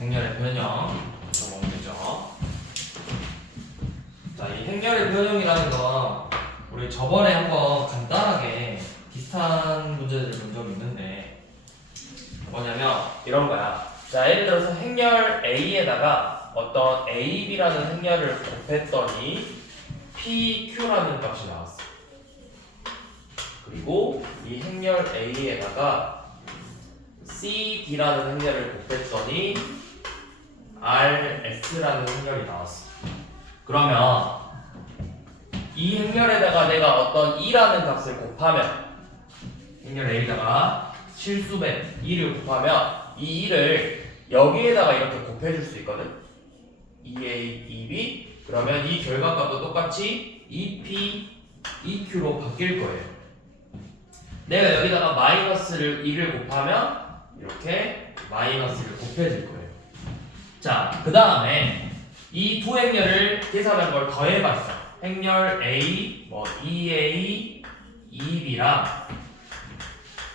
행렬의 변형 적어보면 되죠. 자, 이 행렬의 변형이라는 건 우리 저번에 한번 간단하게 비슷한 문제들을 본 적이 있는데 뭐냐면 이런 거야. 자, 예를 들어서 행렬 A에다가 어떤 AB라는 행렬을 곱했더니 PQ라는 값이 나왔어. 그리고 이 행렬 A에다가 CD라는 행렬을 곱했더니 RS라는 행렬이 나왔어. 그러면 이 행렬에다가 내가 어떤 E라는 값을 곱하면 행렬 A에다가 실수배 2를 곱하면 이 2를 여기에다가 이렇게 곱해줄 수 있거든. 2A, 2B 그러면 이 결과값도 똑같이 2P, 2Q로 바뀔 거예요. 내가 여기다가 마이너스를 2를 곱하면 이렇게 마이너스를 곱해줄 거예요. 자, 그 다음에 이 두 행렬을 계산한 걸 더해봤어. 행렬 A, 뭐 EA, EB랑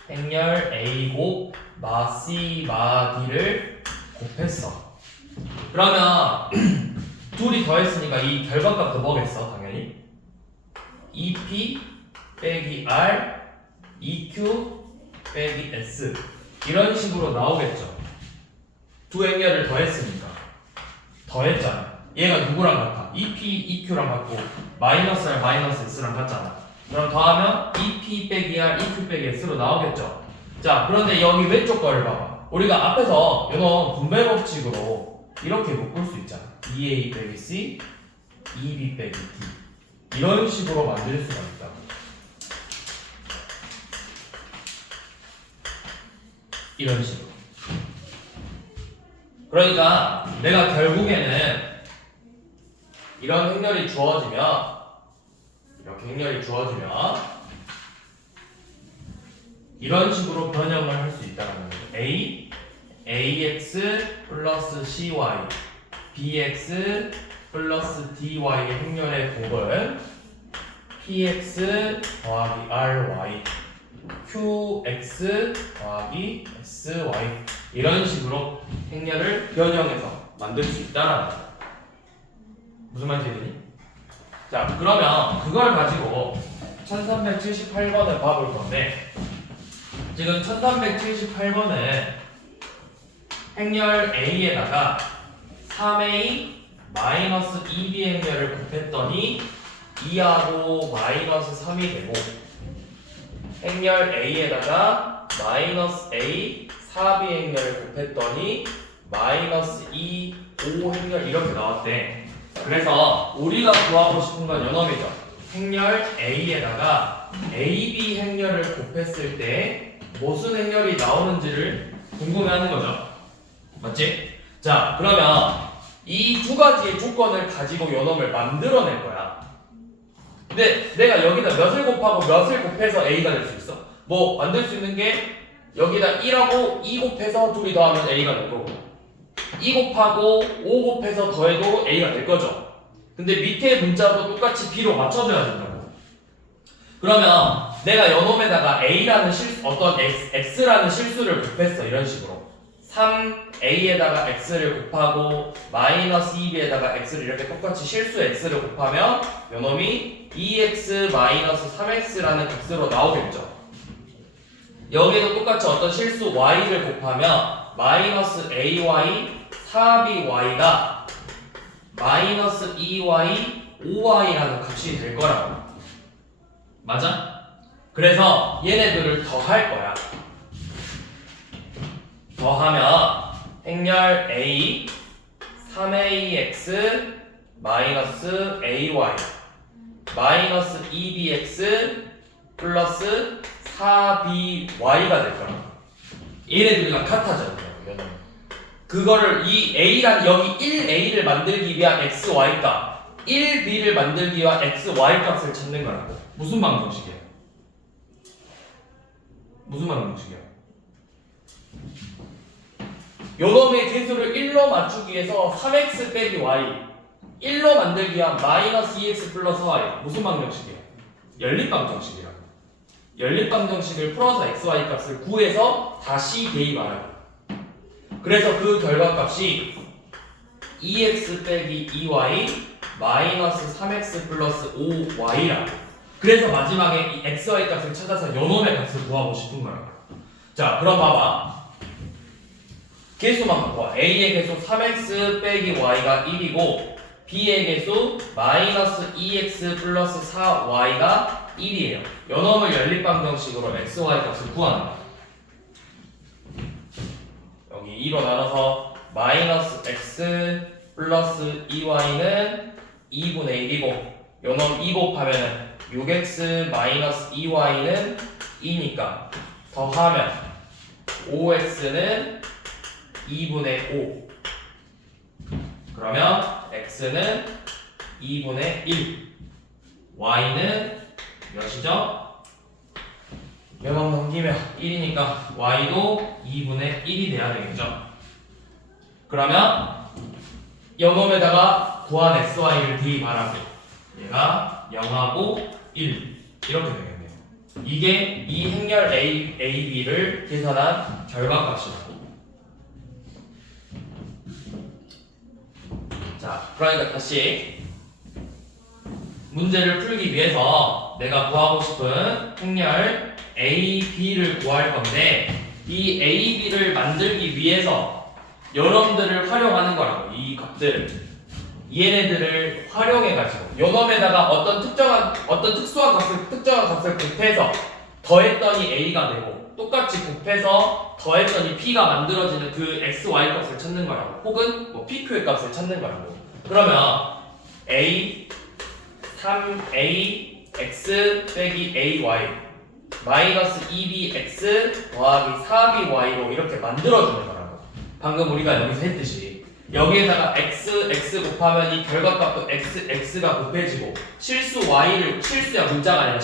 행렬 A 곱 마 C 마 D를 곱했어. 그러면 둘이 더했으니까 이 결과값도 뭐겠어? 당연히 EP 빼기 R, EQ 빼기 S 이런 식으로 나오겠죠. 두 행렬을 더했으니까. 더했잖아. 얘가 누구랑 같아? EP, EQ랑 같고 마이너스랑 마이너스 S랑 같잖아. 그럼 더하면 EP 빼기 R, EQ 빼기 S로 나오겠죠. 자, 그런데 여기 왼쪽 거를 봐봐. 우리가 앞에서 이런 분배 법칙으로 이렇게 묶을 수 있잖아. EA 빼기 C, EB 빼기 D 이런 식으로 만들 수가 있다고. 이런 식으로. 그러니까 내가 결국에는 이런 행렬이 주어지면 이렇게 행렬이 주어지면 이런 식으로 변형을 할 수 있다는 거죠. A, AX 플러스 CY, BX 플러스 DY의 행렬의 곱은 PX 더하기 RY, QX 더하기 SY 이런 식으로 행렬을 변형해서 만들 수 있다는 거죠. 무슨 말인지 되니? 자, 그러면 그걸 가지고 1378번을 봐볼 건데 지금 1378번은 행렬 A에다가 3A 마이너스 2B 행렬을 곱했더니 2하고 마이너스 3이 되고 행렬 A에다가 마이너스 A 4B 행렬을 곱했더니 마이너스 2, 5 행렬 이렇게 나왔대. 그래서 우리가 구하고 싶은 건 요놈이죠. 행렬 A에다가 AB 행렬을 곱했을 때 무슨 행렬이 나오는지를 궁금해하는 거죠. 맞지? 자, 그러면 이 두 가지의 조건을 가지고 요놈을 만들어낼 거야. 근데 내가 여기다 몇을 곱하고 몇을 곱해서 A가 될 수 있어? 뭐 만들 수 있는 게 여기다 1하고 2 곱해서 둘이 더하면 A가 될 거고 2 곱하고 5 곱해서 더해도 A가 될 거죠. 근데 밑에 문자도 똑같이 B로 맞춰줘야 된다고. 그러면 내가 요놈에다가 A라는 어떤 X라는 실수를 곱했어. 이런 식으로 3A에다가 X를 곱하고 마이너스 2B에다가 X를 이렇게 똑같이 실수 X를 곱하면 요놈이 2X 마이너스 3X라는 값으로 나오겠죠. 여기에도 똑같이 어떤 실수 Y를 곱하면 마이너스 AY 4BY가 마이너스 2Y 5Y라는 값이 될 거라고. 맞아? 그래서 얘네들을 더할 거야. 더하면 행렬 A 3AX 마이너스 AY 마이너스 2BX 플러스 4BY가 될 거야. 얘네들이랑 같아져요. 그거를 이 A란 여기 1A를 만들기 위한 XY 값 1B를 만들기 위한 XY 값을 찾는 거라고. 무슨 방정식이야? 무슨 방정식이야? 요놈의 개수를 1로 맞추기 위해서 3x 빼기 y 1로 만들기 위한 마이너스 2x 플러스 y 무슨 방정식이야? 연립방정식이야. 연립방정식을 풀어서 xy 값을 구해서 다시 대입하라고. 그래서 그 결과값이 2x 빼기 2y 마이너스 3x 플러스 5y라. 그래서 마지막에 이 xy 값을 찾아서 요놈의 값을 구하고 싶은 거야. 자, 그럼 봐봐. 개수만 바꿔. a의 개수 3x 빼기 y가 1이고 b의 개수 마이너스 2x 플러스 4y가 1이에요. 요놈을 연립방정식으로 xy 값을 구하는 거야. 여기 2로 나눠서 마이너스 x 플러스 2y는 2분의 1이고 요놈 2 곱하면 6x 마이너스 2y는 2니까 더하면 5x는 2분의 5 그러면 x는 2분의 1 y는 몇이죠? 몇번 넘기면 1이니까 y도 2분의 1이 돼야 되겠죠? 그러면 요놈에다가 구한 xy를 대입하라고 얘가 0하고 1 이렇게 되겠네요. 이게 이 행렬 AB를 계산한 결과값이라고. 자, 그러니까 다시 문제를 풀기 위해서 내가 구하고 싶은 행렬 AB를 구할 건데 이 AB를 만들기 위해서 여러분들을 활용하는 거라고. 이 값들 얘네들을 활용해가지고 요놈에다가 어떤 특수한 값을 곱해서 더했더니 A가 되고 똑같이 곱해서 더했더니 P가 만들어지는 그 XY 값을 찾는 거라고. 혹은 뭐 PQ의 값을 찾는 거라고. 그러면 A 3A X 빼기 AY 마이너스 2BX 더하기 4BY로 이렇게 만들어주는 거라고. 방금 우리가 여기서 했듯이 여기에다가 x 곱하면 이 결과값도 x가 곱해지고 실수야 문자가 아니라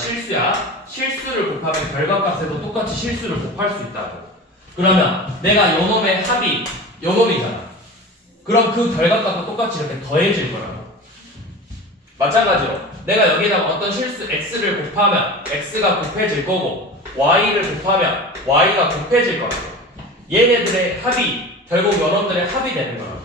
실수를 곱하면 결과값에도 똑같이 실수를 곱할 수 있다고. 그러면 내가 요놈의 합이 요놈이잖아. 그럼 그 결과값도 똑같이 이렇게 더해질 거라고. 마찬가지로 내가 여기에다가 어떤 실수 x를 곱하면 x가 곱해질 거고 y를 곱하면 y가 곱해질 거라고. 얘네들의 합이 결국 여러분들의 합이 되는 거라고.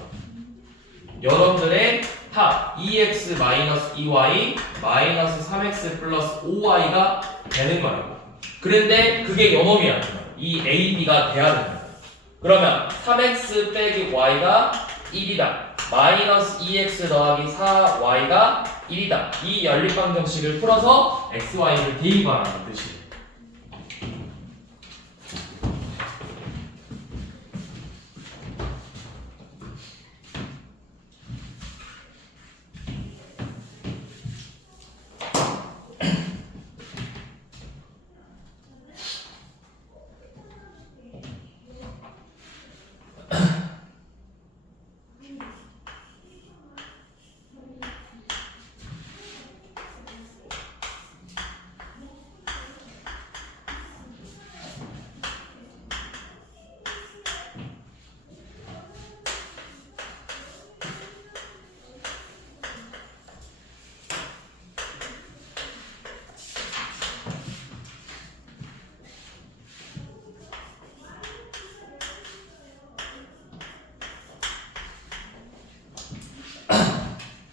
여러분들의 합 2x 마이너스 2y 마이너스 3x 플러스 5y가 되는 거라고. 그런데 그게 요놈이야. 이 AB가 돼야 된다. 그러면 3x 빼기 y가 1이다. 마이너스 2x 더하기 4y가 1이다. 이 연립방정식을 풀어서 xy를 대입하라는 뜻이에요.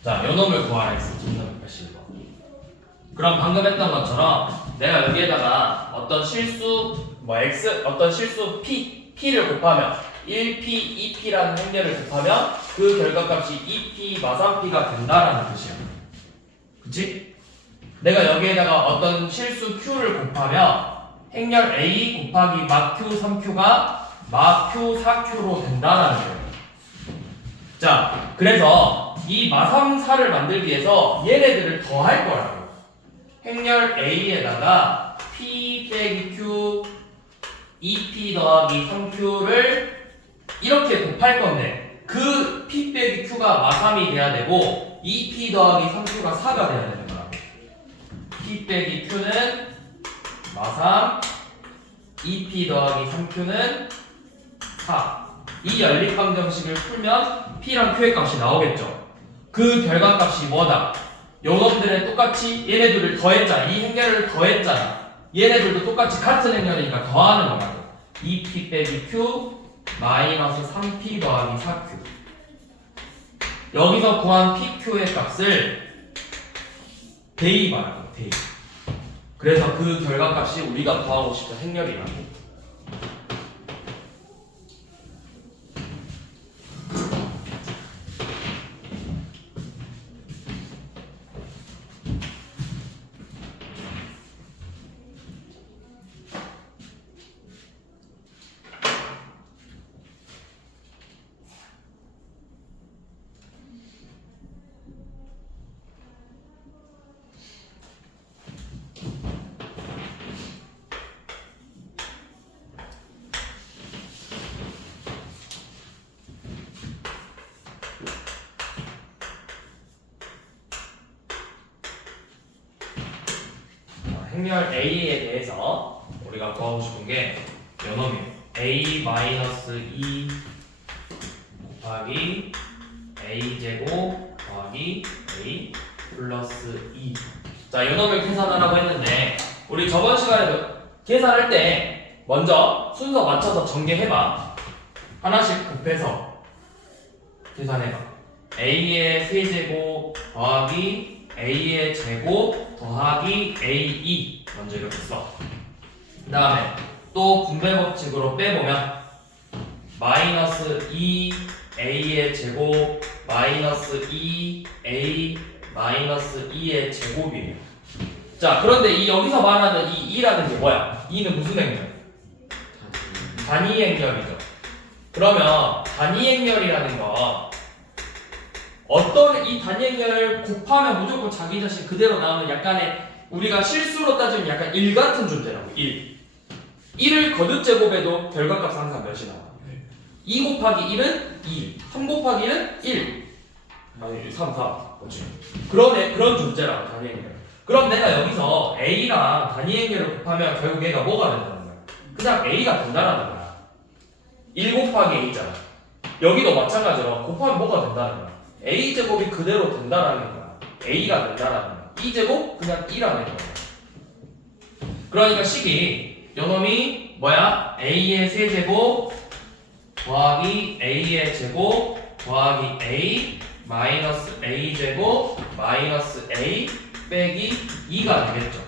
자, 요놈을 구하라 했어. 1380번. 그럼 방금 했던 것처럼 내가 여기에다가 어떤 실수 P를 곱하면 1P, 2P라는 행렬을 곱하면 그 결과값이 2P 마삼 P가 된다라는 뜻이야. 그치? 내가 여기에다가 어떤 실수 Q를 곱하면 행렬 A 곱하기 막 Q 3Q가 막 Q 4Q로 된다라는 거예요. 자, 그래서 이 마삼사를 만들기 위해서 얘네들을 더할 거라고. 행렬 A에다가 P 빼기 Q 2P 더하기 3Q를 이렇게 곱할 건데 그 P 빼기 Q가 마삼이 돼야 되고 2P 더하기 3Q가 4가 돼야 되는 거라고. P 빼기 Q는 마삼 2P 더하기 3Q는 4. 이 연립방정식을 풀면 P랑 Q의 값이 나오겠죠. 그 결과값이 뭐다? 요놈들은 똑같이 얘네들을 더했잖아. 이 행렬을 더했잖아. 얘네들도 똑같이 같은 행렬이니까 더하는 거라고. 2P 빼기 Q 마이너스 3p 더하기 4q. 여기서 구한 pq의 값을 대입하라고, 대입. 그래서 그 결과값이 우리가 구하고 싶은 행렬이라고. 행렬 A에 대해서 우리가 구하고 싶은 게 요놈이에요. A-2 곱하기 A제곱 더하기 A 플러스 2. 자, 요놈을 계산하라고 했는데 우리 저번 시간에도 계산할 때 먼저 순서 맞춰서 전개해봐. 하나씩 곱해서 계산해봐. A의 세제곱 더하기 A의 제곱 더하기 A2 먼저 이렇게 써. 그 다음에 또 분배 법칙으로 빼보면 마이너스 2 A의 제곱 마이너스 2 A 마이너스 2의 제곱이에요. 자, 그런데 이 여기서 말하는 이 2라는 게 뭐야? 2는 무슨 행렬? 단위 행렬이죠. 그러면 단위 행렬이라는 건 어떤 이 단위 행렬을 곱하면 무조건 자기 자신 그대로 나오는 약간의 우리가 실수로 따지면 약간 1 같은 존재라고. 1. 1을 거듭 제곱해도 결과값 항상 몇이 나와? 2 곱하기 1은 2. 3 곱하기 1은 1. 아니 3, 4. 그렇지. 그런 존재라고 단위 행렬. 그럼 내가 여기서 A랑 단위 행렬을 곱하면 결국 얘가 뭐가 된다는 거야? 그냥 A가 된다라는 거야. 1 곱하기 A잖아. 여기도 마찬가지로 곱하면 뭐가 된다는 거야? A제곱이 그대로 된다라는 거야. A가 된다라는 거야. E제곱 그냥 2라는 거야. 그러니까 식이 요놈이 뭐야? A의 세제곱 더하기 A의 제곱 더하기 A 마이너스 A제곱 마이너스 A 빼기 2가 되겠죠.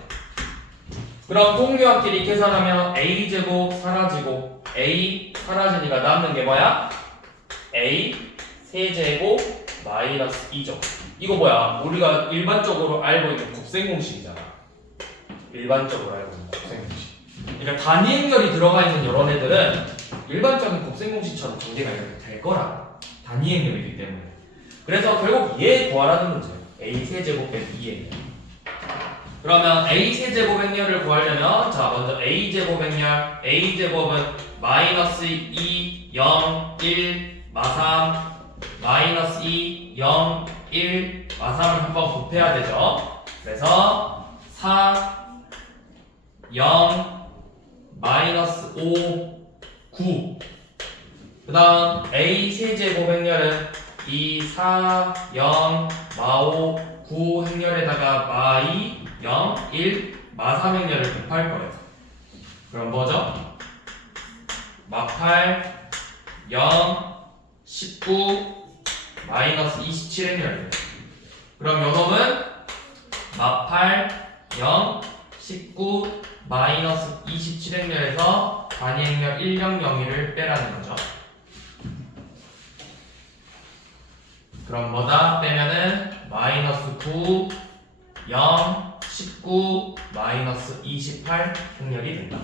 그럼 통규합끼리 계산하면 A제곱 사라지고 A 사라지니까 남는 게 뭐야? A 세제곱 마이너스 2죠. 이거 뭐야? 우리가 일반적으로 알고 있는 곱셈공식이잖아. 일반적으로 알고 있는 곱셈공식. 그러니까 단위 행렬이 들어가 있는 이런 애들은 일반적인 곱셈공식처럼 전개가 이렇게 될 거라고. 단위 행렬이기 때문에. 그래서 결국 얘 구하라는 문제예요. A 세제곱 빼기 2행렬. 그러면 A 세제곱 행렬을 구하려면 자 먼저 A 제곱 행렬. A 제곱은 마이너스 2, 0, 1, 마3 마이너스 2, 0, 1, 마3을 한번 곱해야 되죠. 그래서 4, 0, 마이너스 5, 9. 그 다음 A 세제곱 행렬은 2, 4, 0, 마5, 9 행렬에다가 마2, 0, 1, 마3 행렬을 곱할 거예요. 그럼 뭐죠? 마8, 0, 19, 마이너스 27 행렬이에요. 그럼 요놈은 마8, 0, 19, 마이너스 27 행렬에서 단위 행렬 1, 0, 0, 1을 빼라는 거죠. 그럼 뭐다? 빼면은 마이너스 9, 0, 19, 마이너스 28 행렬이 된다.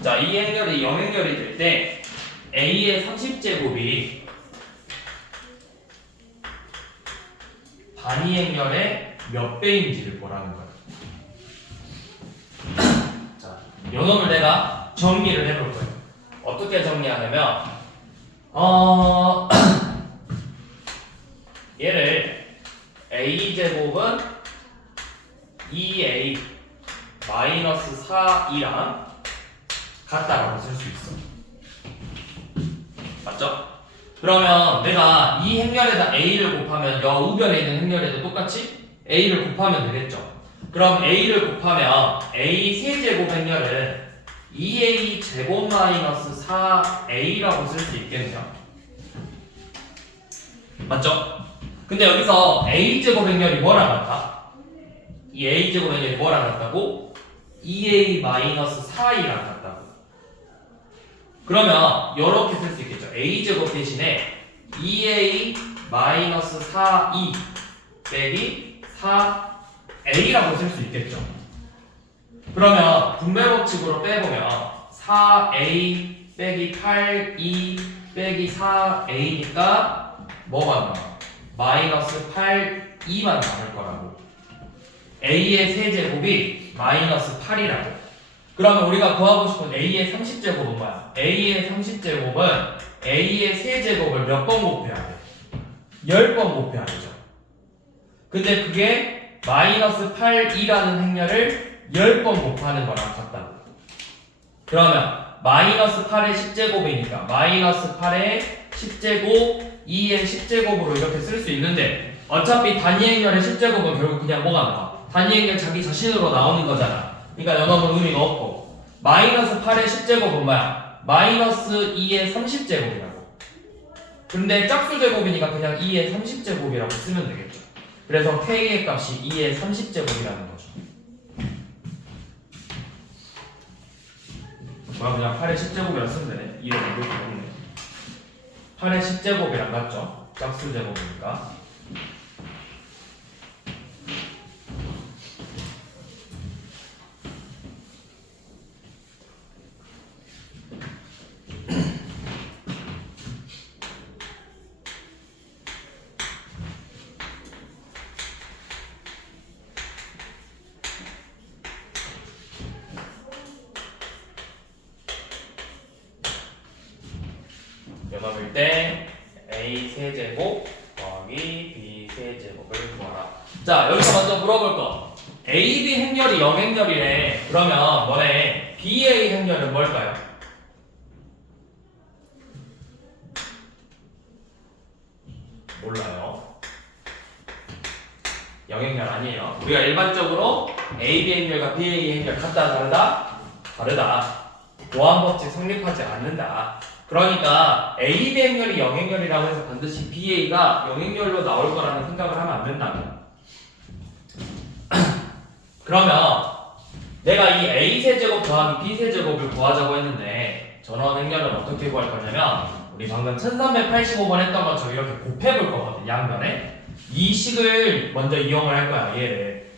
자, 이 행렬이 0행렬이 될 때 A의 30제곱이 단위 행렬의 몇 배인지를 보라는 거예요. 요 놈을 내가 정리를 해볼 거예요. 어떻게 정리하냐면 얘를 a제곱은 2a 마이너스 4이랑 같다라고 쓸 수 있어. 맞죠? 그러면 내가 이 행렬에다 a를 곱하면 여 우변에 있는 행렬에도 똑같이 a를 곱하면 되겠죠. 그럼 a를 곱하면 a 세제곱 행렬은 2a 제곱 마이너스 4a라고 쓸 수 있겠네요. 맞죠? 근데 여기서 a제곱 행렬이 뭐랑 같아? 이 a제곱 행렬이 뭐랑 같다고? 2a 마이너스 4이랑 같다고. 그러면 이렇게 쓸 수 있겠죠. a제곱 대신에 2a 마이너스 4e 빼기 4a라고 쓸 수 있겠죠. 그러면 분배 법칙으로 빼보면 4a 빼기 8e 빼기 4a니까 뭐가 나와? 마이너스 8e만 남을 거라고. a의 세제곱이 마이너스 8이라고. 그러면 우리가 구하고 싶은 a의 30제곱은 뭐야? a의 30제곱은 a의 세제곱을 몇 번 곱해야 돼? 10번 곱해야 되죠. 근데 그게 마이너스 8이라는 행렬을 10번 곱하는 거랑 같다고. 그러면 마이너스 8의 10제곱이니까 마이너스 8의 10제곱 2의 10제곱으로 이렇게 쓸 수 있는데 어차피 단위 행렬의 10제곱은 결국 그냥 뭐가 나와? 단위 행렬 자기 자신으로 나오는 거잖아. 그러니까 연어는 의미가 없고 마이너스 8의 10제곱은 뭐야? 마이너스 2의 30제곱이라고. 근데 짝수 제곱이니까 그냥 2의 30제곱이라고 쓰면 되겠죠. 그래서 k의 값이 2의 30제곱이라는 거죠. 그냥 8의 10제곱이라 쓰면 되네. 2의 제곱이 없네. 8의 10제곱이랑 같죠? 짝수 제곱이니까. 연합일 때 a 세제곱 더하기 b 세제곱을 구하라. 자, 여기서 먼저 물어볼 거. AB 행렬이 0행렬이래. 그러면 뭐네? BA 행렬은 뭘까요? 몰라요. 0행렬 아니에요. 우리가 일반적으로 AB 행렬과 BA 행렬 같다 다르다? 다르다. 보완법칙 성립하지 않는다. 그러니까 AB 행렬이 0행렬이라고 해서 반드시 BA가 0행렬로 나올 거라는 생각을 하면 안 된다고. 그러면 내가 이 A 세제곱 더하기 B 세제곱을 구하자고 했는데 전원 행렬은 어떻게 구할 거냐면 우리 방금 1385번 했던 것처럼 이렇게 곱해볼 거거든. 양변에 이 식을 먼저 이용을 할 거야. 얘를.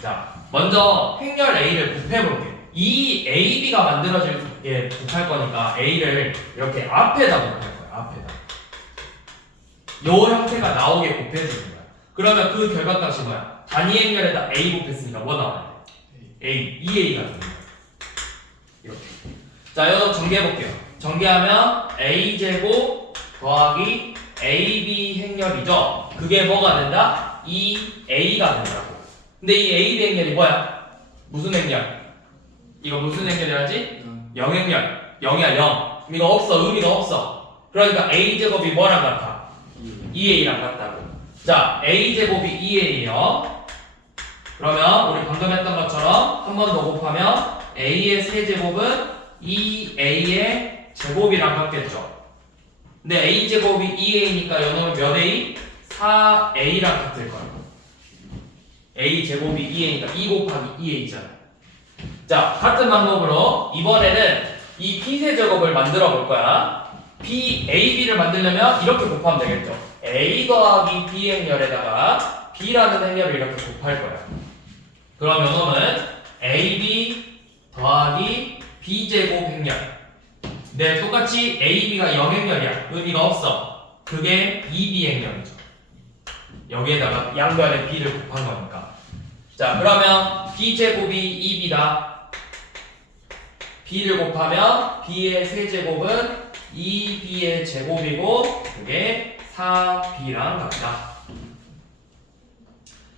자, 먼저 행렬 A를 곱해볼게. 이 AB가 만들어지게 곱할 거니까 A를 이렇게 앞에다 곱할 거야. 앞에다. 요 형태가 나오게 곱해주는 거야. 그러면 그 결과값이 뭐야? 단위 행렬에다 A 곱했으니까 뭐 나와야 돼? A, 2A가 되는 거야. 이렇게. 자, 이거 정리해볼게요. 정리하면 A제곱 더하기 AB 행렬이죠? 그게 뭐가 된다? 2A가 된다고. 근데 이 AB 행렬이 뭐야? 무슨 행렬? 이거 무슨 행렬이라지? 0행렬. 0이야 0. 이거 없어. 의미가 없어. 그러니까 A제곱이 뭐랑 같아? 2A랑 같다고. 자, A제곱이 2A예요. 그러면 우리 방금 했던 것처럼 한 번 더 곱하면 A의 세제곱은 2A의 제곱이랑 같겠죠. 근데 A제곱이 2A니까 요놈은 몇 A? 4A랑 같을 거야. A제곱이 2A니까 2 곱하기 2A잖아. 자, 같은 방법으로 이번에는 이 B세제곱을 만들어 볼 거야. AB를 만들려면 이렇게 곱하면 되겠죠. A 더하기 B 행렬에다가 B라는 행렬을 이렇게 곱할 거야. 그럼 요놈은 AB 더하기 B제곱 행렬. 네, 똑같이 AB가 0행렬이야. 의미가 없어. 그게 2B 행렬이죠. 여기에다가 양변에 B를 곱한 거니까. 자, 그러면 B제곱이 2B다. b를 곱하면 b의 세제곱은 2b의 제곱이고 그게 4b랑 같다.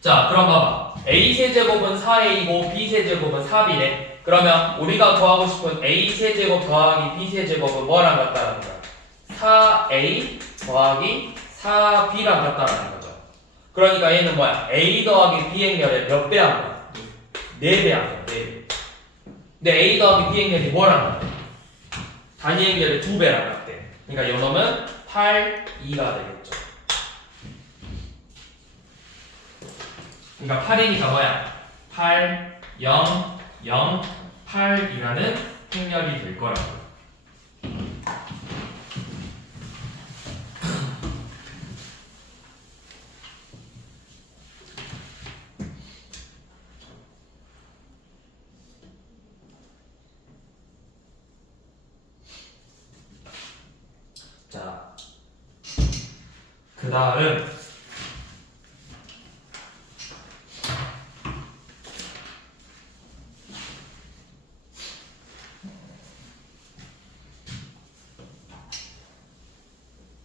자, 그럼 봐봐. a 세제곱은 4a이고 b 세제곱은 4b래. 그러면 우리가 구하고 싶은 a 세제곱 더하기 b 세제곱은 뭐랑 같다는 거야? 4a 더하기 4b랑 같다는 거죠. 그러니까 얘는 뭐야? a 더하기 b 행렬의 몇 배 한 거야? 4배 한 거야. 4배. 근데 a 더하기 b 행렬이 뭐랑 같대? 단위 행렬의 2배랑 같대. 그러니까 요놈은 8, 2가 되겠죠. 그러니까 8이니까 뭐야? 8, 0, 0, 8이라는 행렬이 될 거라고. 자, 그 다음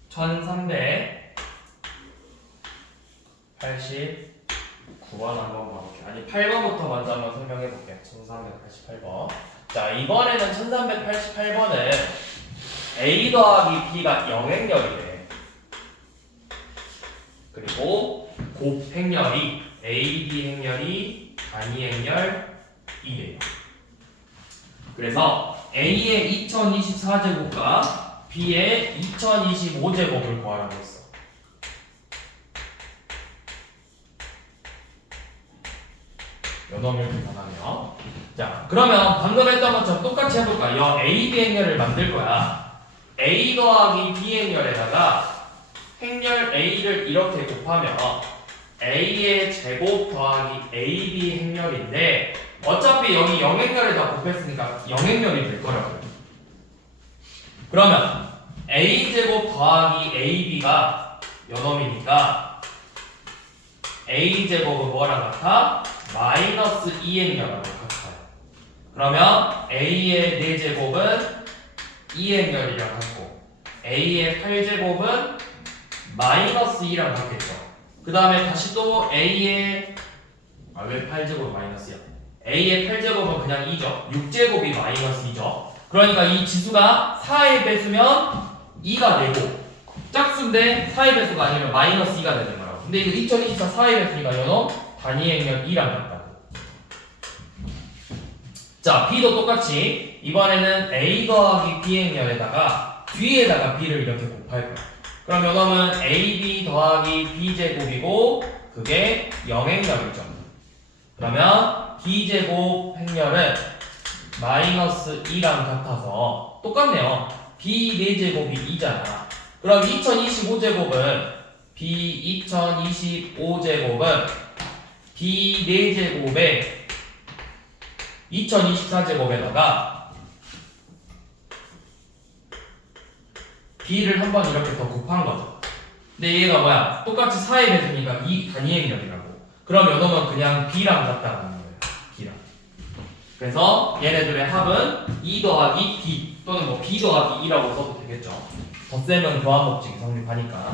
(1389번) 한번 봐볼게요. 아니 8번부터 먼저 한번 설명해 볼게요. 1388번. 자, 이번에는 1388번은 a 더하기 b가 영행렬이래. 그리고 곱 행렬이 a, b 행렬이 단위 행렬이래요. 그래서 a의 2024제곱과 b의 2025제곱을 구하라고 했어. 요놈을 계산하면. 자, 그러면 방금 했던 것처럼 똑같이 해볼까? 요 a, b 행렬을 만들 거야. a 더하기 b 행렬에다가 행렬 a를 이렇게 곱하면 a의 제곱 더하기 ab 행렬인데 어차피 여기 영행렬에다 곱했으니까 영행렬이 될 거라고요. 그러면 a제곱 더하기 ab가 요놈이니까 a제곱은 뭐랑 같아? 마이너스 2행렬하고 같아요. 그러면 a의 4제곱은 2행렬이랑 같고 a의 8제곱은 마이너스 2랑 같겠죠. 그 다음에 다시 또 a의 왜 8제곱 마이너스야? a의 8제곱은 그냥 2죠. 6제곱이 마이너스 2죠. 그러니까 이 지수가 4의 배수면 2가 되고 짝수인데 4의 배수가 아니면 마이너스 2가 되는 거라고. 근데 이거 2024 4의 배수니까 요놈 단위 행렬 2랑 같다고. 자, b도 똑같이 이번에는 a 더하기 b 행렬에다가 뒤에다가 b를 이렇게 곱할 거야. 그럼 요놈은 ab 더하기 b제곱이고 그게 0행렬이죠. 그러면 b제곱 행렬은 마이너스 2랑 같아서 똑같네요. b 4제곱이 2잖아. 그럼 2025제곱은 b 2025제곱은 b 4제곱에 2024제곱에다가 b를 한 번 이렇게 더 곱한 거죠. 근데 얘가 뭐야? 똑같이 4의 배수니까 2 단위 행렬이라고. 그럼 요놈은 그냥 b랑 같다는 거예요. b랑. 그래서 얘네들의 합은 2 더하기 b 또는 뭐 b 더하기 2라고 써도 되겠죠. 덧셈은 교환 법칙이 성립하니까.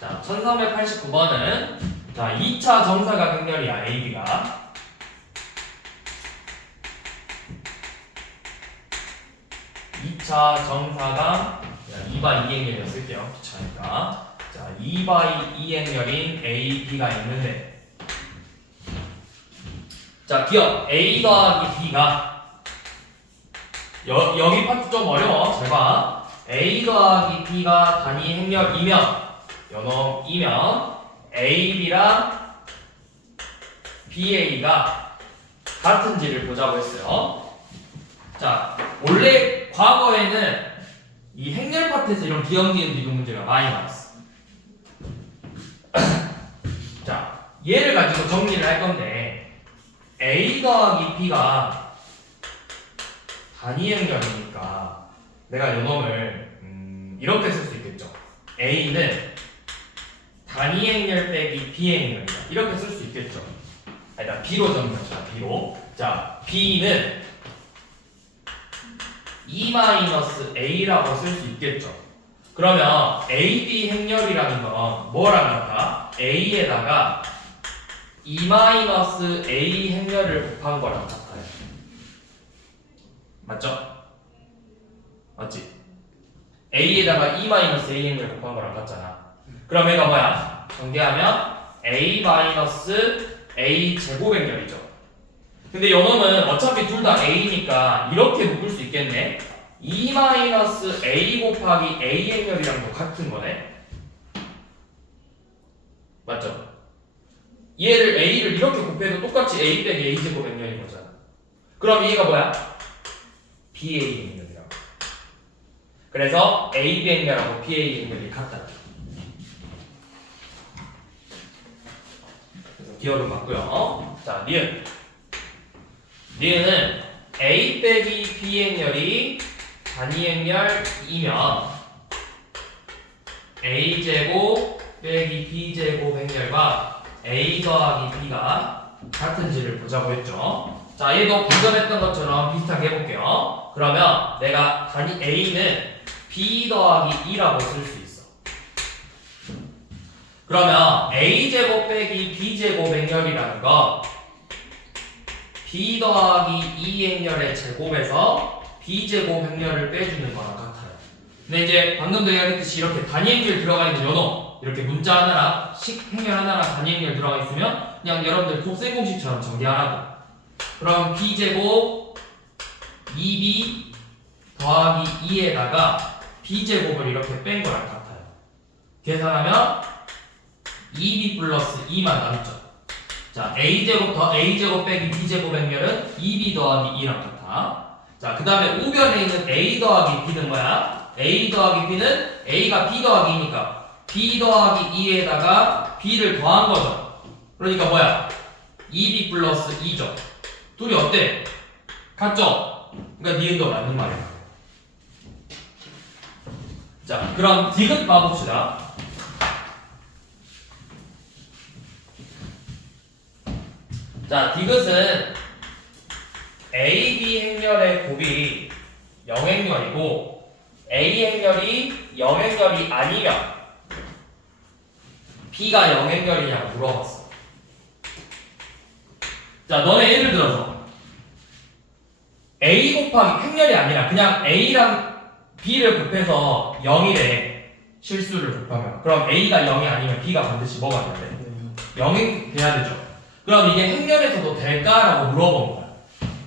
자, 1389번은 자 2차 정사각 행렬이야. AB가. 정사각 2x2 행렬을 쓸게요. 귀찮으니까. 자, 2x2 행렬인 AB가 있는데 자, 기억 A 더하기 B가 여기 파트 좀 어려워. 잘 봐. A 더하기 B가 단위 행렬이면 요놈이면 AB랑 BA가 같은지를 보자고 했어요. 자, 원래 과거에는 이 행렬 파트에서 이런 기억니은 비교 문제가 많이 나왔어. 자, 얘를 가지고 정리를 할 건데 A 더하기 B가 단위 행렬이니까 내가 요놈을 이렇게 쓸 수 있겠죠. A는 단위 행렬 빼기 B의 행렬이다. 이렇게 쓸 수 있겠죠. 일단 B로 정리합시다. B로. 자, B는 E-A라고 쓸 수 있겠죠. 그러면 AB 행렬이라는 건 뭐랑 같아? A에다가 E-A 행렬을 곱한 거랑 같아요. 맞죠? 맞지? A에다가 E-A 행렬 곱한 거랑 같잖아. 그럼 얘가 뭐야? 전개하면 A-A 제곱 행렬이죠. 근데 요놈은 어차피 둘 다 A니까 이렇게 묶을 수 있겠네. E-A 곱하기 A 행렬이랑도 같은 거네. 맞죠? 얘를 A를 이렇게 곱해도 똑같이 A 빼기 A 제곱 행렬인 거잖아. 그럼 얘가 뭐야? BA 행렬이라고. 그래서 AB 행렬하고 BA 행렬이 같다. 그래서 기억을 맞고요. 자, 니은. 니은은 A 빼기 B 행렬이 단위 행렬이면 A 제곱 빼기 B 제곱 행렬과 A 더하기 B가 같은지를 보자고 했죠. 자, 얘도 방금 했던 것처럼 비슷하게 해볼게요. 그러면 내가 단위 A는 B 더하기 E라고 쓸 수 있어. 그러면 A 제곱 빼기 B 제곱 행렬이라는 거 B 더하기 E 행렬의 제곱에서 B 제곱 행렬을 빼주는 거랑 같아요. 근데 이제 방금도 얘기했듯이 이렇게 단위 행렬 들어가 있는 요놈 이렇게 문자 하나랑 식 행렬 하나랑 단위 행렬 들어가 있으면 그냥 여러분들 곱셈 공식처럼 전개하라고. 그럼 B 제곱 2B 더하기 2에다가 B 제곱을 이렇게 뺀 거랑 같아요. 계산하면 2B 플러스 2만 남죠. 자, A제곱 더 A제곱 빼기 B제곱 행렬은 2B 더하기 2랑 같아. 자, 그 다음에 우변에 있는 A 더하기 B는 뭐야? A 더하기 B는 A가 B 더하기 2니까 B 더하기 2에다가 B를 더한 거죠. 그러니까 뭐야? 2B 플러스 2죠. 둘이 어때? 같죠? 그러니까 니은도 맞는 말이야. 자, 그럼 디귿 봐봅시다. 자, 디귿은 A, B 행렬의 곱이 0행렬이고 A 행렬이 0행렬이 아니면 B가 0행렬이냐고 물어봤어. 자, 너네 예를 들어서 A 곱하기 행렬이 아니라 그냥 A랑 B를 곱해서 0이래. 실수를 곱하면. 그럼 A가 0이 아니면 B가 반드시 뭐가 돼야 돼? 0이 돼야 되죠. 그럼 이게 행렬에서도 될까라고 물어본 거야.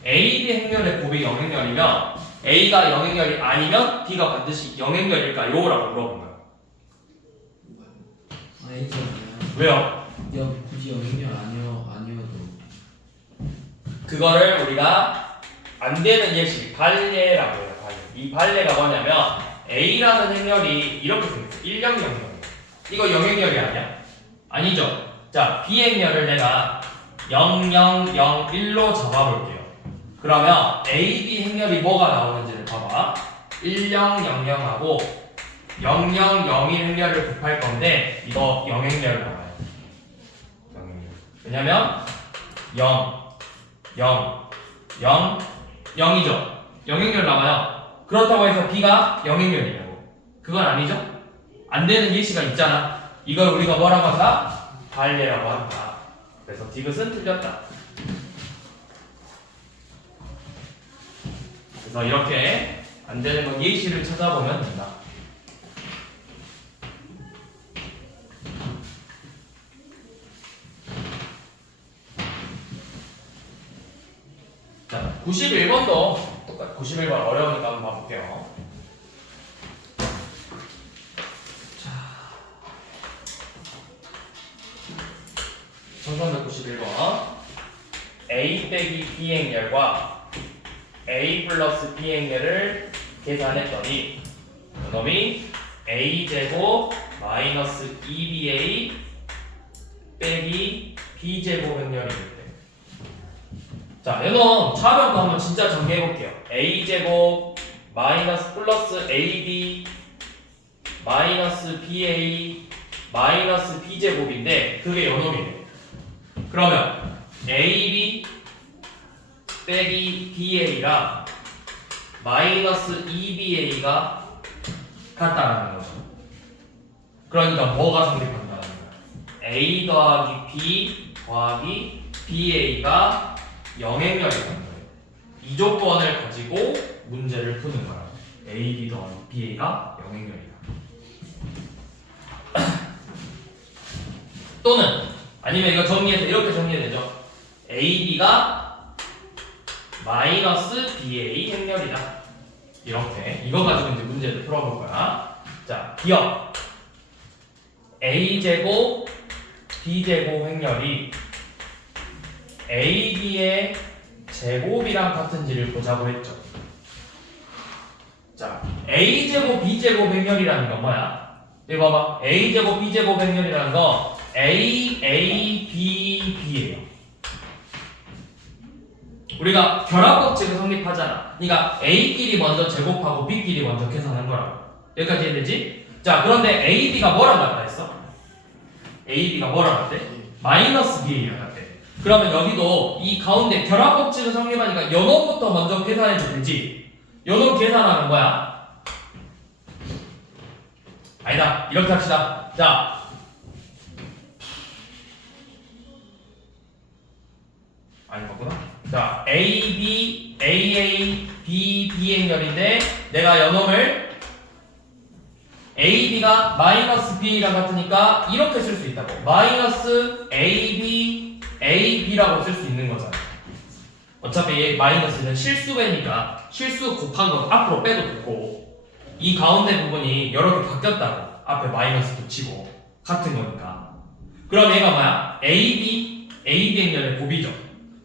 A, B 행렬의 곱이 0행렬이면 A가 0행렬이 아니면 B가 반드시 0행렬일까요? 라고 물어본 거야. 아니죠. 왜요? 굳이 영향력 아니어도 그거를 우리가 안 되는 예시, 발례라고 해요. 발례. 이 발례가 뭐냐면 A라는 행렬이 이렇게 생겼어. 1,0,0,0. 이거 0행렬이 아니야? 아니죠. 자, B 행렬을 내가 0,0,0,1로 잡아볼게요. 그러면 A, B 행렬이 뭐가 나오는지를 봐봐. 1,0,0,0하고 0,0,0,1 행렬을 곱할 건데 이거 0행렬 나와요. 0행렬. 왜냐면 0, 0, 0, 0이죠. 0행렬 나와요. 그렇다고 해서 B가 0행렬이냐고. 그건 아니죠. 안 되는 예시가 있잖아. 이걸 우리가 뭐라고 한다? 발례라고 한다. 그래서 디귿은 틀렸다. 그래서 이렇게 안 되는 건 예시를 찾아보면 된다. 자, 91번도 똑같아. 91번 어려우니까 한번 봐볼게요. 자, 1391번 A 빼기 B 행렬과 A 플러스 B 행렬을 계산했더니 그놈이 A 제곱 마이너스 2BA 빼기 B 제곱 행렬이 될 때. 자, 이놈 차변도 한번 진짜 전개해볼게요. A 제곱 마이너스 플러스 AB 마이너스 BA 마이너스 B제곱인데 그게 요놈이네. 그러면 AB 빼기 BA랑 마이너스 2BA가 같다라는 거죠. 그러니까 뭐가 성립한다는 거야? A 더하기 B 더하기 BA가 영행렬이라는 거예요. 이 조건을 가지고 문제를 푸는 거야. AB 더하기 BA가 영행렬이다. 또는 아니면 이거 정리해서 이렇게 정리해야 되죠. AB가 마이너스 BA 행렬이다. 이렇게 이거 가지고 이제 문제를 풀어볼 거야. 자, 기억 A제곱 B제곱 행렬이 AB의 제곱이랑 같은지를 보자고 했죠. 자, A제곱 B제곱 행렬이라는 건 뭐야? 이거 봐봐. A제곱 B제곱 행렬이라는 거 A, A, B, B예요. 우리가 결합법칙을 성립하잖아. 그러니까 A끼리 먼저 제곱하고 B끼리 먼저 계산한 거라고. 여기까지 이해되지? 자, 그런데 AB가 뭐랑 같다 했어? AB가 뭐랑 같대? 마이너스 BA랑 같대. 그러면 여기도 이 가운데 결합법칙을 성립하니까 요놈부터 먼저 계산해도 되지. 요놈 계산하는 거야. 아니다. 이렇게 합시다. 자, 아니 맞구나. 자, AB, AA, B, B 행렬인데 내가 요놈을 AB가 마이너스 B랑 같으니까 이렇게 쓸 수 있다고. 마이너스 AB, AB라고 쓸 수 있는 거잖아. 어차피 얘 마이너스는 실수배니까 실수 곱한 건 앞으로 빼도 되고 이 가운데 부분이 여러 개 바뀌었다고. 앞에 마이너스 붙이고 같은 거니까. 그럼 얘가 뭐야? AB, AB 행렬의 곱이죠.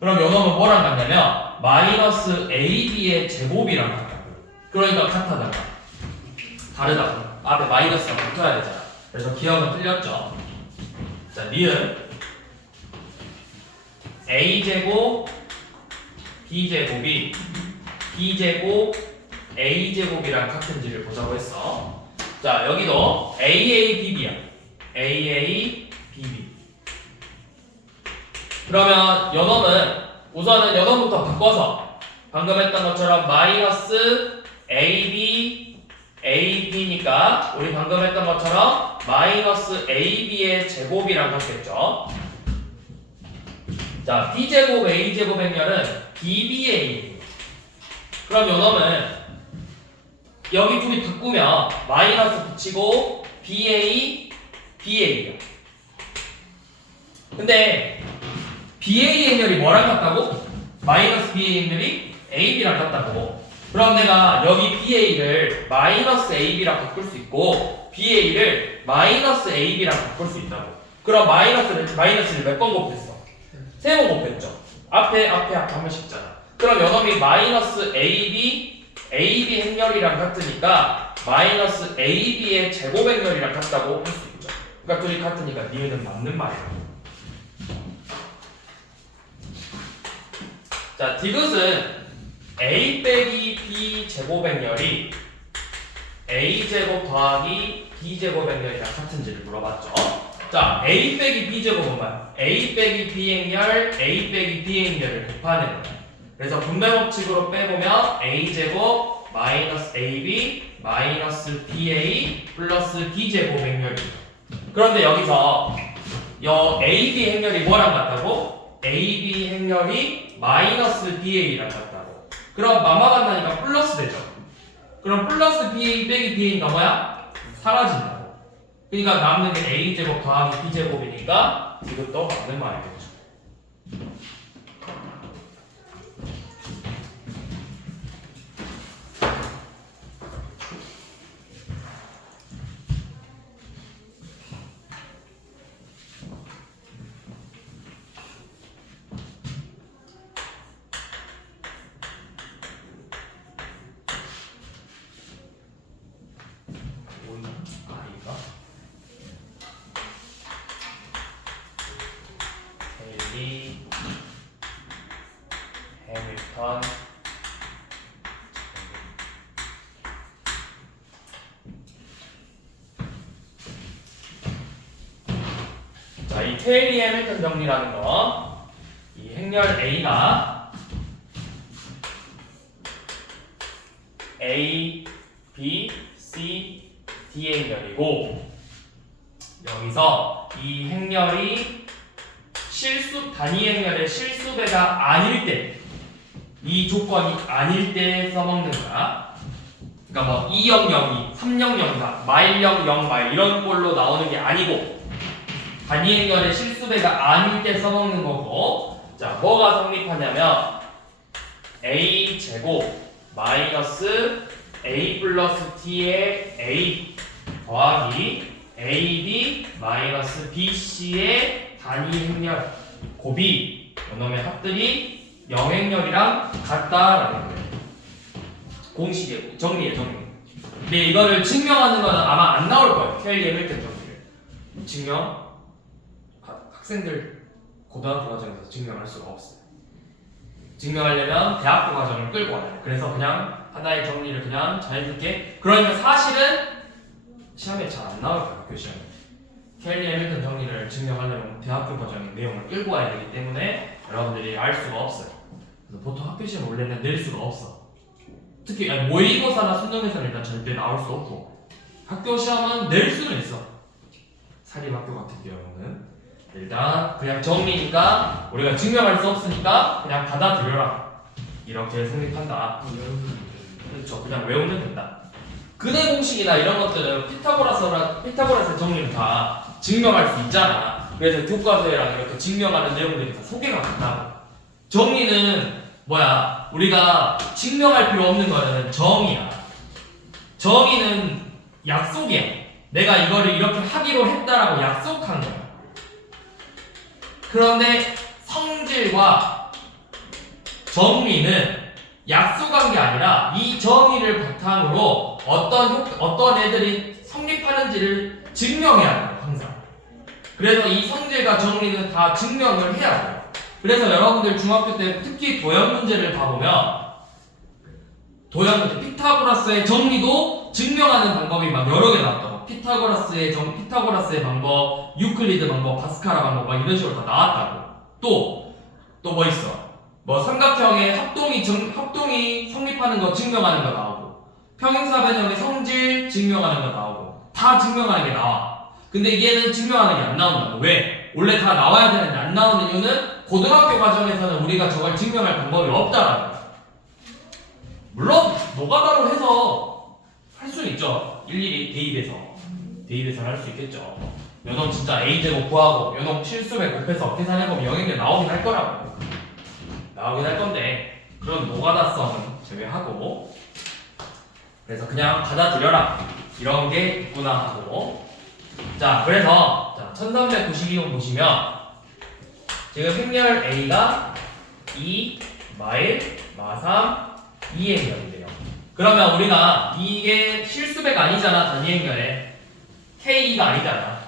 그럼 요놈은 뭐랑 같냐면 마이너스 AB의 제곱이랑 같다고. 그러니까 같다잖아. 다르다고. 앞에 마이너스가 붙어야 되잖아. 그래서 기억은 틀렸죠. 자, 니은 A제곱 B제곱이 B제곱 A제곱이랑 같은지를 보자고 했어. 자, 여기도 AABB야. AABB. 그러면 요놈은 우선은 요놈부터 바꿔서 방금 했던 것처럼 마이너스 AB AB니까 우리 방금 했던 것처럼 마이너스 AB의 제곱이랑 같겠죠. 자, B제곱 A제곱 행렬은 BBA. 그럼 요놈은 여기 둘이 바꾸면 마이너스 붙이고 BA BA야. 근데 BA 행렬이 뭐랑 같다고? 마이너스 BA 행렬이 AB랑 같다고. 그럼 내가 여기 BA를 마이너스 AB랑 바꿀 수 있고 BA를 마이너스 AB랑 바꿀 수 있다고. 그럼 마이너스를 몇 번 곱했어? 3번 곱했죠. 앞에 한 번씩 잖아. 그럼 요놈이 마이너스 AB 행렬이랑 같으니까 마이너스 AB의 제곱 행렬이랑 같다고 할 수 있죠. 그러니까 둘이 같으니까 니은은 맞는 말이에요. 자, 디귿은 A 빼기 B 제곱 행렬이 A 제곱 더하기 B 제곱 행렬이랑 같은지를 물어봤죠. 자, A 빼기 B 제곱은 뭐야? A 빼기 B 행렬, A 빼기 B 행렬을 곱하는 거야. 그래서 분배 법칙으로 빼보면 A 제곱 마이너스 AB 마이너스 BA 플러스 B 제곱 행렬이. 그런데 여기서 여 AB 행렬이 뭐랑 같다고? AB 행렬이 마이너스 BA랑 같다고. 그럼 마마 만나니까 플러스 되죠. 그럼 플러스 BA 빼기 BA가 뭐야? 사라진다고. 그러니까 남는 게 A제곱 더하기 B제곱이니까 이것도 맞는 말이겠죠. 이 케일리 해밀턴 정리라는 거, 이 행렬 A가 A, B, C, D의 행렬이고 여기서 이 행렬이 단위 행렬의 실수배가 아닐 때, 이 조건이 아닐 때 써먹는 거야. 그러니까 뭐 2002, 3004, 마일 0, 0 마일 이런 꼴로 나오는 게 아니고 단위 행렬의 실수배가 아닐 때 써먹는 거고. 자, 뭐가 성립하냐면 a 제곱 마이너스 a 플러스 t의 a 더하기 ab 마이너스 bc의 단위 행렬 곱이 요놈의 합들이 영행렬이랑 같다라는 거예요. 공식이에요. 정리해. 근데 이거를 증명하는 거는 아마 안 나올 거예요. 케일리 해밀턴 정리를 학생들 고등학교 과정에서 증명할 수가 없어요. 증명하려면 대학교 과정을 끌고 와야 돼요. 그래서 그냥 하나의 정리를 그냥 자연스럽게. 그러니까 사실은 시험에 잘 안 나올 거예요. 학교 시험에. 케일리 해밀턴 정리를 증명하려면 대학교 과정의 내용을 끌고 와야 되기 때문에 여러분들이 알 수가 없어요. 그래서 보통 학교 시험 원래는 낼 수가 없어. 특히 모의고사나 수능에서는 일단 절대 나올 수 없고 학교 시험은 낼 수는 있어. 사립학교 같은 경우는 일단 그냥 정리니까 우리가 증명할 수 없으니까 그냥 받아들여라 이렇게 성립한다. 그렇죠. 그냥 외우면 된다. 근해 공식이나 이런 것들은 피타고라스의 정리는 다 증명할 수 있잖아. 그래서 교과서에랑 이렇게 증명하는 내용들이 다 소개가 된다고. 정리는 뭐야? 우리가 증명할 필요 없는 거는 정의야. 정의는 약속이야. 내가 이거를 이렇게 하기로 했다라고 약속한 거야. 그런데 성질과 정리는 약속한 게 아니라 이 정의를 바탕으로 어떤 애들이 성립하는지를 증명해야 돼요. 항상. 그래서 이 성질과 정리는 다 증명을 해야 돼요. 그래서 여러분들 중학교 때 특히 도형 문제를 봐보면 도형 문제 피타고라스의 정리도 증명하는 방법이 막 여러 개 나왔다고. 피타고라스의 방법, 유클리드 방법, 바스카라 방법 막 이런 식으로 다 나왔다고. 또 뭐 있어? 뭐 삼각형의 합동이 성립하는 거 증명하는 거 나오고 평행사변형의 성질 증명하는 거 나오고 다 증명하는 게 나와. 근데 얘는 증명하는 게 안 나온다고. 왜? 원래 다 나와야 되는데 안 나오는 이유는 고등학교 과정에서는 우리가 저걸 증명할 방법이 없다라는 거야. 물론 노가다로 해서 할 수는 있죠. 일일이 대입해서 할 수 있겠죠. 요놈 진짜 A제곱 구하고 요놈 실수배 곱해서 계산해보면 영역이 나오긴 할 거라고. 나오긴 할 건데 그런 노가다성은 제외하고 그래서 그냥 받아들여라 이런 게 있구나 하고. 자, 그래서 1392번 보시면 지금 행렬 A가 2, 마일, 마3, 2의 행렬이래요. 그러면 우리가 이게 실수배가 아니잖아. 단위 행렬에 K2가 아니잖아.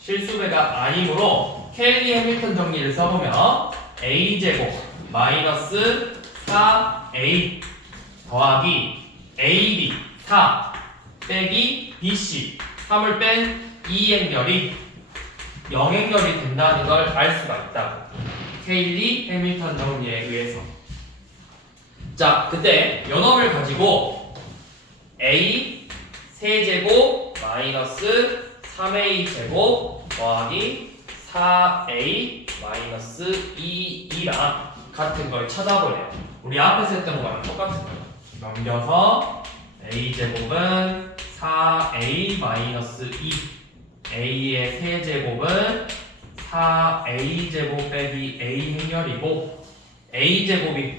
실수배가 아니므로 케일리 해밀턴 정리를 써보면 A제곱 마이너스 4A 더하기 AB 4 빼기 BC 3을 뺀 2행렬이 0행렬이 된다는 걸 알 수가 있다고. 케일리 해밀턴 정리에 의해서. 자, 그때 요놈을 가지고 A 세제곱 마이너스 3A 제곱 더하기 4A 마이너스 2랑 같은 걸 찾아보래요. 우리 앞에서 했던 거랑 똑같은 거예요. 넘겨서 A 제곱은 4A 마이너스 2 A의 세제곱은 4A 제곱 빼기 A 행렬이고 A 제곱이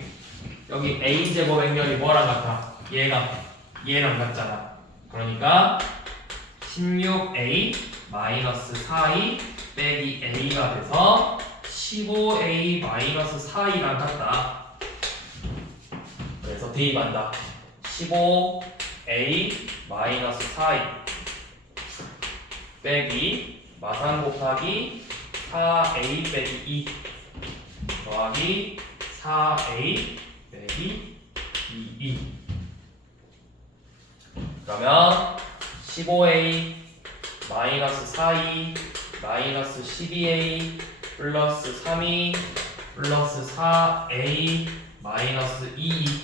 여기 A 제곱 행렬이 뭐랑 같아? 얘랑 같잖아. 그러니까 16A 마이너스 4E 빼기 A가 돼서 15A 마이너스 4E랑 같다. 그래서 대입한다. 15A 마이너스 4E 빼기 마상 곱하기 4A 빼기 2 더하기 4A 빼기 2E. 그러면 15A 마이너스 4E 마이너스 12a 플러스 3e 플러스 4a 마이너스 2e.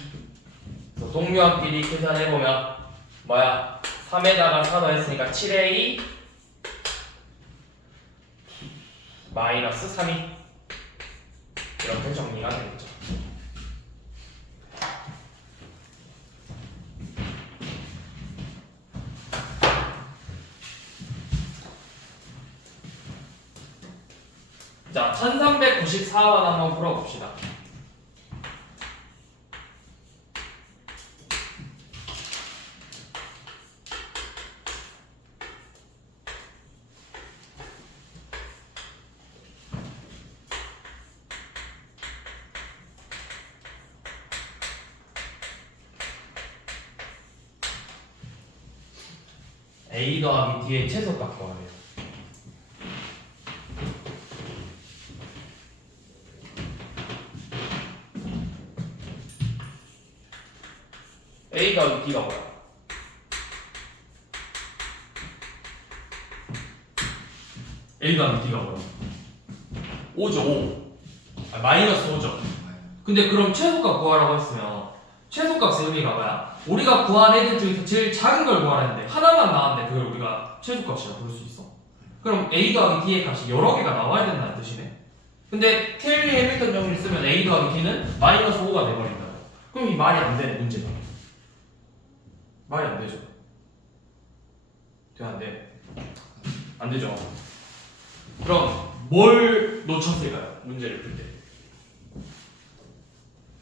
그래서 동류함끼리 계산해보면 뭐야? 3에다가 4 더했으니까 7a 마이너스 3e. 이렇게 정리가 되겠죠. 자, 1394번 한번 풀어봅시다. a 더하기 d의 최소값 구하래요. a 더하기 d가 뭐야? a 더하기 d가 뭐야? 5죠. 5. 마이너스 5죠. 근데 그럼 최소값 구하라고 했으면 최소값의 의미가 뭐야? 우리가 구한 애들 중에서 제일 작은 걸 구하는데 하나만 나왔는데 그걸 우리가 최소값이라고 부를 수 있어. 그럼 a 더하기 d의 값이 여러 개가 나와야 된다는 뜻이네. 근데 켈리 해밀턴 정리를 쓰면 a 더하기 d는 마이너스 5가 돼버린다고. 그럼 이 말이 안 되네, 문제가. 말이 안 되죠. 돼, 안 돼? 안 되죠. 그럼 뭘 놓쳤을까요? 문제를 풀 때.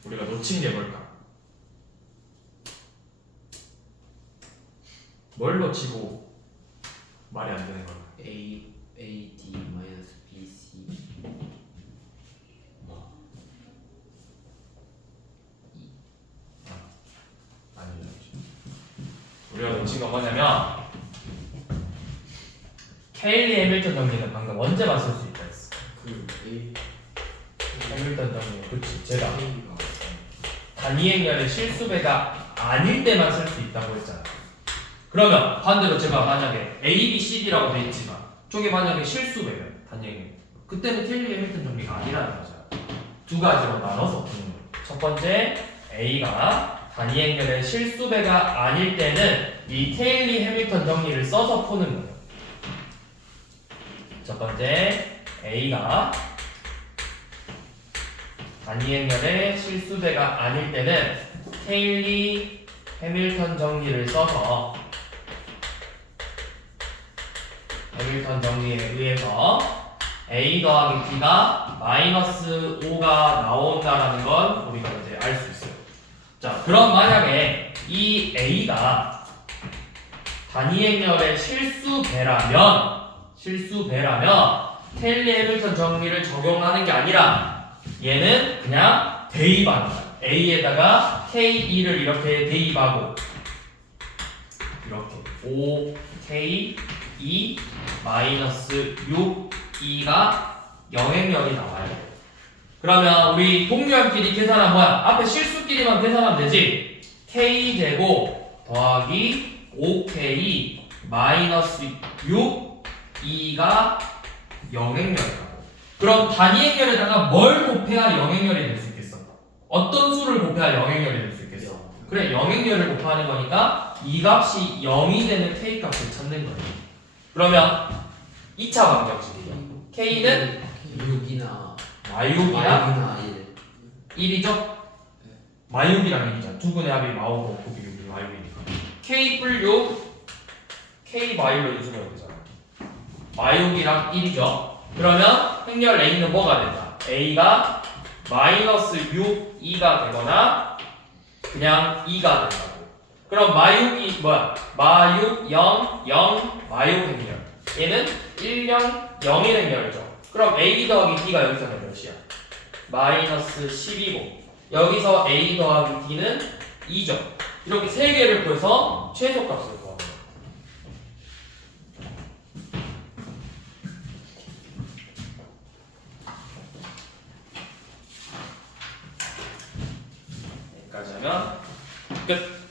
우리가 놓친 게 뭘까? 뭘 놓치고 말이 안 되는 걸까? A D 마이너스 B C 아니죠. 우리가 놓친 건 뭐냐면 케일리 해밀턴 정리는 방금 언제만 쓸 수 있다 했어. 그 A 해밀턴 정리. 그치, 제가 A가 단위행렬의 실수배가 아닐 때만 쓸 수 있다고 했잖아. 그러면 반대로 제가 만약에 A, B, C, D라고 돼 있지만 저게 만약에 실수배면 단위행렬, 그때는 케일리 해밀턴 정리가 아니라는 거죠. 두 가지로 나눠서 푸는 거예요. 첫 번째, A가 단위행렬의 실수배가 아닐 때는 이 케일리 해밀턴 정리를 써서 푸는 거예요. 첫 번째, A가 단위행렬의 실수배가 아닐 때는 케일리 해밀턴 정리를 써서 해밀턴 정리에 의해서 a 더하기 b가 마이너스 5가 나온다라는 건 우리가 이제 알 수 있어요. 자, 그럼 만약에 이 a가 단위행렬의 실수배라면 케일리 해밀턴 정리를 적용하는 게 아니라 얘는 그냥 대입하는 거야. a에다가 k2를 이렇게 대입하고 이렇게 5k2 마이너스 6이가 영행렬이 나와요. 그러면 우리 동류함끼리 계산하면 뭐야? 앞에 실수끼리만 계산하면 되지. k제곱 더하기 5k 마이너스 6이가 영행렬이라고. 그럼 단위행렬에다가 뭘 곱해야 영행렬이 될 수 있겠어? 어떤 수를 곱해야 영행렬이 될 수 있겠어? 그래, 영행렬을 곱하는 거니까 이 값이 0이 되는 k 값을 찾는 거예요. 그러면 2차 방정식이죠. k는 6이나 마육이랑 1 1이죠? 마육이랑 1이죠. 두 분의 합이 마오고 곱이 6이 마육이니까. k 뿔 6, k 마육을 유수해야 되잖아. 마육이랑 1이죠. 그러면 행렬 a는 뭐가 된다? a가 마이너스 6, 2가 되거나 그냥 2가 된다고. 그럼 마육이 뭐야? 마육 0, 0, 마육 행렬. 얘는 1, 0, 0, 1 행렬이죠. 그럼 a 더하기 d가 여기서는 몇이야? 마이너스 10이고 여기서 a 더하기 d는 2죠. 이렇게 세 개를 구해서 최소값을 구하는 거야. 여기까지 하면 끝.